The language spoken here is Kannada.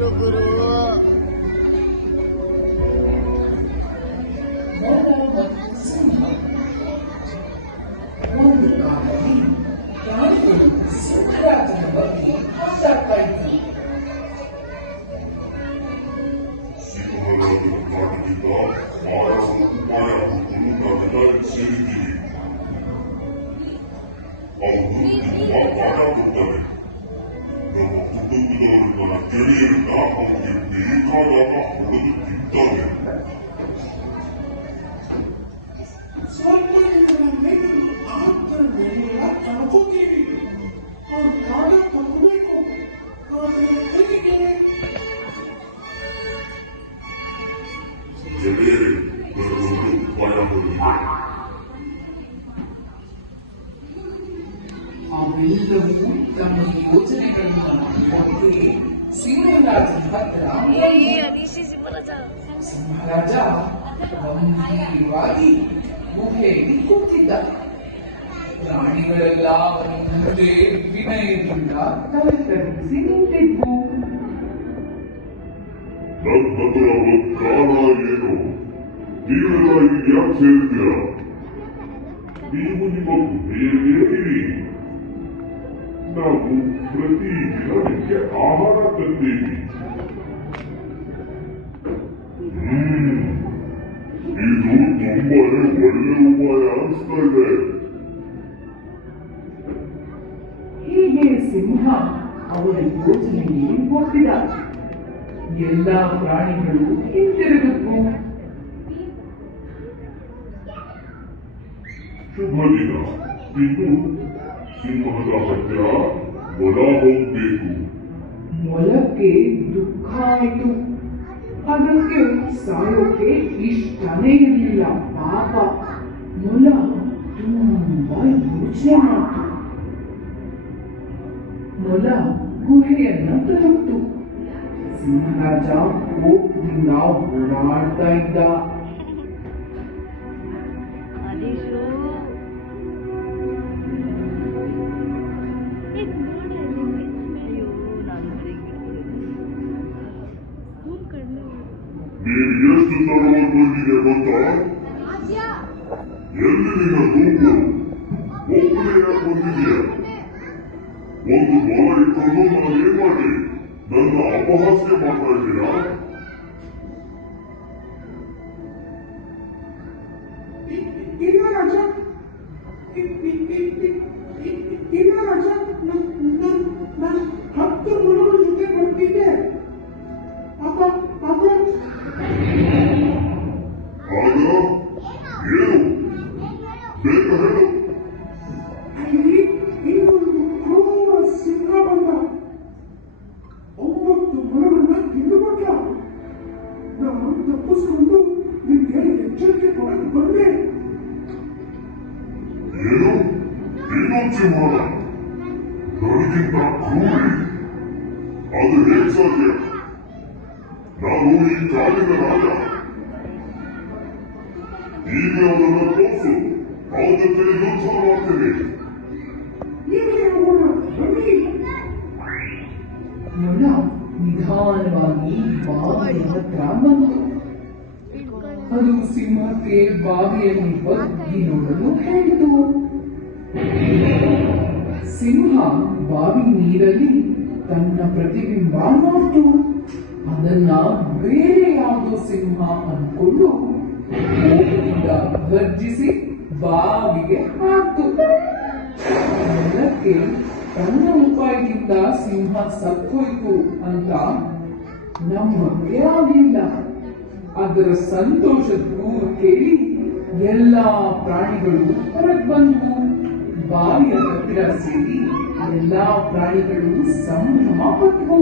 ಗುರು ಒಂದು ಕಾಲದಲ್ಲಿ ಪ್ರಾಣಿಗಳು ಸಿಂಹರಾಜನ ಬಗ್ಗೆ ಮಾತಾಡ್ತಾ ಇದ್ವಿ. ಸಿಂಹರಾಜನ ಕಾಟದಿಂದ ಆಯಾಸದ ಉಪಾಯ ಹುಡುಕಲು ನಾವೆಲ್ಲ ಸೇರಿದ್ದೀವಿ. ಅವರು ತುಂಬಾ ಪಾಠ ಕೊಡ್ತಾರೆ. ನಮ್ಮ ಕುಟುಂಬದವರುಗಳ ಗೆಳೆಯರಿಂದ ಅವರಿಗೆ ಬೇಕಾದಾಗ ಹೊಡೆದು ತಿಂತಾರೆ. ಸ್ವಲ್ಪ ಮೇಲೆ ಆತರ ಬೆಳೆಯ ಕಳ್ಕೋತೀವಿ. ಅವ್ರು ಪಾಠ ತಗೋಬೇಕು. ಹೇಗೆ ಗೆಳೆಯರೇ, ನನಗೊಂದು ಉಪಾಯ ಬಂದಿದೆ. ಅವೆಲ್ಲವೂ ತಮ್ಮ ಯೋಜನೆಗಳನ್ನು ಹೇಳೋಕೆ ಸಿಂಹರಾಜನ ಹತ್ರ ಸಿಂಹರಾಜ ಗಂಭೀರವಾಗಿ ಗುಹೆಯಲ್ಲಿ ಕೂತಿದ್ದ. ಪ್ರಾಣಿಗಳೆಲ್ಲ ಅವನ ಮುಂದೆ ವಿನಯದಿಂದ ತಲೆತರಿಸಿ ನಿಂತಿದ್ವು. ನನ್ನ ಹತ್ರ ಒಂದು ಕಾರಣ ಏನು? ನೀವೆಲ್ಲ ಇಲ್ಲಿ ಯಾಕೆ ಸೇರಿದ್ದೀರಾ? ನೀವು ನಿಮ್ಮ ಗುಹೆಯಲ್ಲೇ ಇರಿ. ನಾವು ಪ್ರತಿದಿನ ನಿಮಗೆ ಆಹಾರ ತಂದೇವಿ. ಇದು ತುಂಬಾನೇ ಒಳ್ಳೆ ಉಪಾಯ ಅನಿಸ್ತಾ ಇದೆ. ಹೀಗೆ ಸಿಂಹ ಅವರ ಯೋಜನೆಗೆ ಒಪ್ಪಿದ. ಎಲ್ಲಾ ಪ್ರಾಣಿಗಳು ಹಿಂತಿರುಗಿದ್ವು. ಶುಭ ದಿನ. ಇನ್ನು ಸಿಂಹದ ಹತ್ತಿರ ಮೊಲ ಹೋಗ್ಬೇಕು. ಮೊಲಕ್ಕೆ ದುಃಖ ಆಯಿತು. ಅದಕ್ಕೆ ಸಾಯೋಕೆ ಇಷ್ಟನೇ ಇರಲಿಲ್ಲ. ಪಾಪ ಮೊಲ ತುಂಬಾ ಯೋಚನೆ ಮಾಡಿತು. ಮೊಲ ಗುಹೆಯನ್ನ ತಲುಪಿತು. ಸಿಂಹರಾಜ ಕೋಪದಿಂದ ಓಡಾಡ್ತಾ ಇದ್ದ. ನೀವು ಎಷ್ಟು ತಡವಾಗಿ ಬಂದಿದೆ ಗೊತ್ತಾ? ಎಲ್ಲಿ ನಿನ್ನ ಗುಂಪು? ಒಬ್ಬನೇ ಯಾಕೆ ಬಂದಿದೆಯಾ? ಒಂದು ಮೊಲ ಇಟ್ಕೊಂಡು ನಾನೇನ್ ಮಾಡಿ? ನನ್ನ ಅಪಹಾಸ್ಯ ಮಾಡ್ತಾ ಇದ್ದೀರಾ? ಇಲ್ಲ ರಾಜ, ಇಲ್ಲ ರಾಜ, ನಾನು 10 ಮೊಲಗಳ ಜೊತೆ ಬರ್ತಿದ್ದೆ. ಆಗ ಏನು? ಬೇಗ ಹೇಳು. ಇನ್ನೊಂದು ಕ್ರೂರ ಸಿಂಹ ಬಂದ. 9 ಮೊಲಗಳನ್ನ ತಿಂದುಬಿಟ್ಟ. ನಾನು ತಪ್ಪಿಸ್ಕೊಂಡು ನಿಮ್ಗೆ ಎಚ್ಚರಿಕೆ ಕೊಡಲು ಬಂದೆ. ಏನು? ಇನ್ನೊಂದು ಮೊಲ ನನಗಿಂತ ಕ್ರೂರಿ? ಅದು ಹೇಗೆ ಸಾಧ್ಯ? ನಾನು ಈ ಕಾಡಿನ ರಾಜ. ಈಗ ಅವನನ್ನು ತೋರಿಸು. ಅವನ ಜೊತೆ ಯುದ್ಧ ಮಾಡ್ತೇನೆ. ಈಗಲೇ ಹೋಗೋಣ, ಬನ್ನಿ. ಮೊಲ ನಿಧಾನವಾಗಿ ಬಾವಿಯ ಹತ್ರ ಬಂತು. ಅದು ಸಿಂಹಕ್ಕೆ ಬಾವಿಯಲ್ಲಿ ಬಗ್ಗಿ ನೋಡಲು ಹೇಳಿತು. ಸಿಂಹ ಬಾವಿ ನೀರಲ್ಲಿ ತನ್ನ ಪ್ರತಿಬಿಂಬ ನೋಡ್ತು. ಅದನ್ನ ಬೇರೆ ಯಾವುದೋ ಸಿಂಹ ಅನ್ಕೊಂಡು ಕೋಪದಿಂದ ಗರ್ಜಿಸಿ ಬಾವಿಗೆ ಹಾಕ್ತು. ಮೊಲಕ್ಕೆ ತನ್ನ ಉಪಾಯದಿಂದ ಸಿಂಹ ಸತ್ತೋಯ್ತು ಅಂತ ನಂಬಕ್ಕೆ ಆಗಲಿಲ್ಲ. ಅದರ ಸಂತೋಷದ ಕೂಗು ಕೇಳಿ ಎಲ್ಲಾ ಪ್ರಾಣಿಗಳು ಹೊರಗೆ ಬಂದವು. ಬಾವಿಯ ಹತ್ತಿರ ಸೇರಿ ಎಲ್ಲಾ ಪ್ರಾಣಿಗಳು ಸಂಭ್ರಮ ಪಟ್ಟವು.